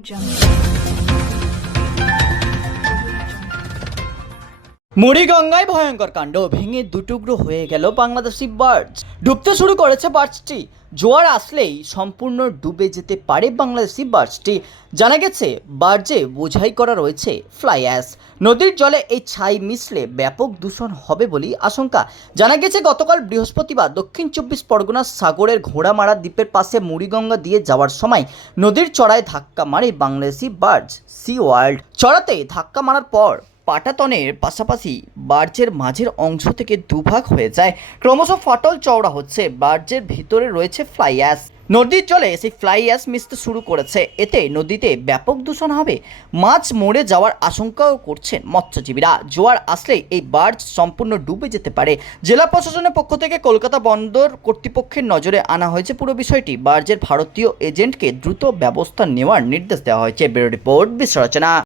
jump. মুড়িগঙ্গায় ভয়ঙ্কর কাণ্ড। ভেঙে দুটুকরো হয়ে গেল বাংলাদেশি বার্ডস ডুবতে শুরু করেছে বার্ডসটি জোয়ার আসলেই সম্পূর্ণ ডুবে যেতে পারে বাংলাদেশি বার্ডসটি জানা গেছে বার্জে বোঝাই করা রয়েছে ফ্লাই অ্যাশ নদীর জলে এই ছাই মিশলে ব্যাপক দূষণ হবে বলেই আশঙ্কা। জানা গেছে, গতকাল বৃহস্পতিবার দক্ষিণ চব্বিশ পরগনার সাগরের ঘোড়ামারা দ্বীপের পাশে মুড়িগঙ্গা দিয়ে যাওয়ার সময় নদীর চড়ায় ধাক্কা মারে বাংলাদেশি বার্ডস সি ওয়ার্ল্ড চড়াতে ধাক্কা মারার পর পাটাতনের পাশাপাশি বার্জের মাঝের অংশ থেকে দুভাগ হয়ে যায়। ক্রমশ ফাটল চওড়া হচ্ছে, বার্জের ভিতরে রয়েছে ফ্লাই অ্যাশ। নদীর জলে সেই ফ্লাই অ্যাশ মিশতে শুরু করেছে। এতে নদীতে ব্যাপক দূষণ হবে। মাছ মরে যাওয়ার আশঙ্কাও করছেন মৎস্যজীবীরা। জোয়ার আসলেই এই বার্জ সম্পূর্ণ ডুবে যেতে পারে। জেলা প্রশাসনের পক্ষ থেকে কলকাতা বন্দর কর্তৃপক্ষের নজরে আনা হয়েছে পুরো বিষয়টি। বার্জের ভারতীয় এজেন্টকে দ্রুত ব্যবস্থা নেওয়ার নির্দেশ দেওয়া হয়েছে। ব্যুরো রিপোর্ট বিশ্ব রচনা